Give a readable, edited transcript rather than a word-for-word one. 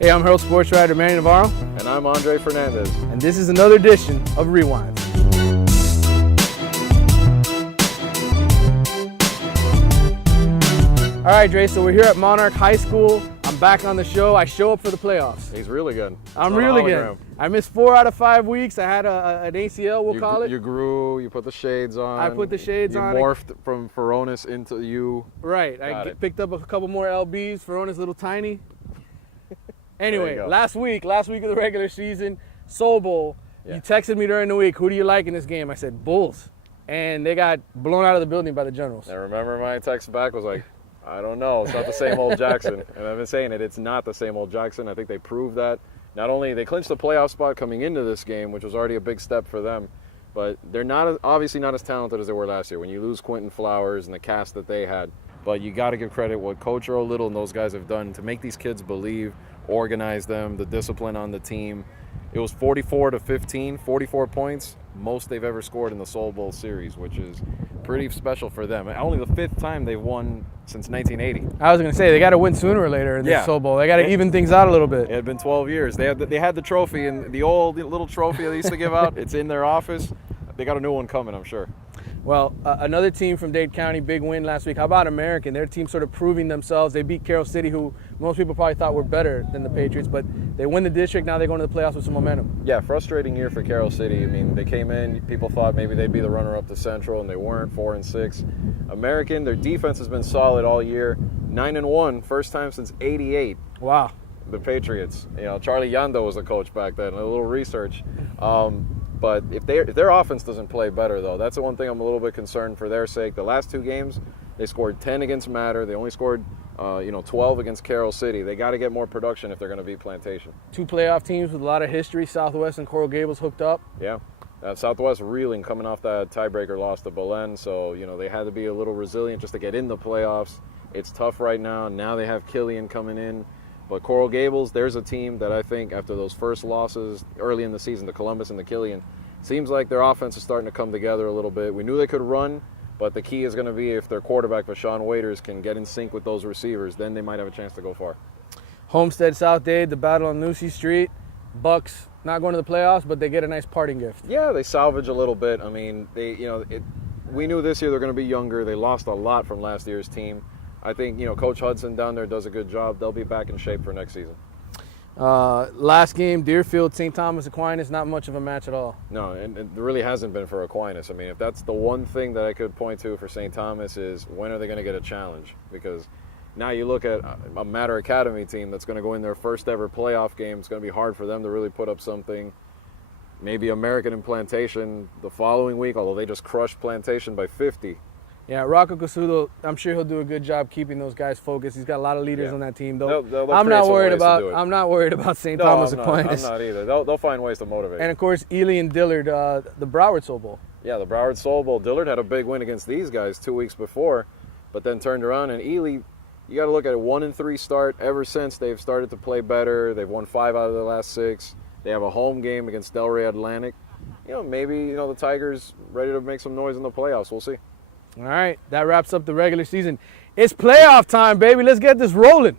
Hey, I'm Herald sports writer Manny Navarro. And I'm Fernandez. And this is another edition of Rewind. All right, Dre, so we're here at Monarch High School. I'm back on the show. I show up for the playoffs. He's really good. I'm really good. I missed 4 out of 5 weeks. I had an ACL, we'll call it. You grew, you put the shades on. I put the shades on. You morphed from Fernandez into you. Right. I picked up a couple more LBs. Fernandez a little tiny. Anyway, last week of the regular season, Soul Bowl, you texted me during the week, who do you like in this game? I said, Bulls. And they got blown out of the building by the Generals. I remember my text back was like, I don't know. It's not the same old Jackson. And I've been saying it. It's not the same old Jackson. I think they proved that. Not only they clinched the playoff spot coming into this game, which was already a big step for them, but they're obviously not as talented as they were last year. When you lose Quentin Flowers and the cast that they had, but you got to give credit what Coach Earl Little and those guys have done to make these kids believe, organize them, the discipline on the team. It was 44-15, 44 points, most they've ever scored in the Soul Bowl series, which is pretty special for them. Only the 5th time they've won since 1980. I was going to say, they got to win sooner or later in the Soul Bowl. They got to even things out a little bit. It had been 12 years. They had the trophy, and the old little trophy they used to give out, it's in their office. They got a new one coming, I'm sure. Well, another team from Dade County, big win last week. How about American? Their team sort of proving themselves. They beat Carroll City, who most people probably thought were better than the Patriots, but they win the district. Now they're going to the playoffs with some momentum. Yeah, frustrating year for Carroll City. I mean, they came in, people thought maybe they'd be the runner-up to Central, and they weren't, 4-6. American, their defense has been solid all year. 9-1, first time since '88. Wow. The Patriots. You know, Charlie Yando was the coach back then. A little research. But if their offense doesn't play better, though, that's the one thing I'm a little bit concerned for their sake. The last 2 games, they scored 10 against Matter. They only scored 12 against Carroll City. They got to get more production if they're going to beat Plantation. 2 playoff teams with a lot of history. Southwest and Coral Gables hooked up. Yeah. Southwest reeling coming off that tiebreaker loss to Belen. So, they had to be a little resilient just to get in the playoffs. It's tough right now. Now they have Killian coming in. But Coral Gables, there's a team that I think after those first losses early in the season, the Columbus and the Killian, seems like their offense is starting to come together a little bit. We knew they could run, but the key is going to be if their quarterback, Vashawn Waiters, can get in sync with those receivers, then they might have a chance to go far. Homestead South Dade, the battle on Nussey Street. Bucks not going to the playoffs, but they get a nice parting gift. Yeah, they salvage a little bit. I mean, we knew this year they're going to be younger. They lost a lot from last year's team. I think, Coach Hudson down there does a good job. They'll be back in shape for next season. Last game, Deerfield, St. Thomas Aquinas, not much of a match at all. No, and it really hasn't been for Aquinas. I mean, if that's the one thing that I could point to for St. Thomas is when are they going to get a challenge? Because now you look at a Matter Academy team that's going to go in their first ever playoff game. It's going to be hard for them to really put up something. Maybe American and Plantation the following week, although they just crushed Plantation by 50. Yeah, Rocco Casudo, I'm sure he'll do a good job keeping those guys focused. He's got a lot of leaders on that team, though. I'm not worried about St. Thomas Aquinas. I'm not either. They'll find ways to motivate. And of course, Ely and Dillard, the Broward Soul Bowl. Yeah, the Broward Soul Bowl. Dillard had a big win against these guys 2 weeks before, but then turned around. And Ely, you got to look at a 1-3 start. Ever since they've started to play better, they've won 5 out of their last 6. They have a home game against Delray Atlantic. Maybe the Tigers ready to make some noise in the playoffs. We'll see. All right, that wraps up the regular season. It's playoff time, baby. Let's get this rolling.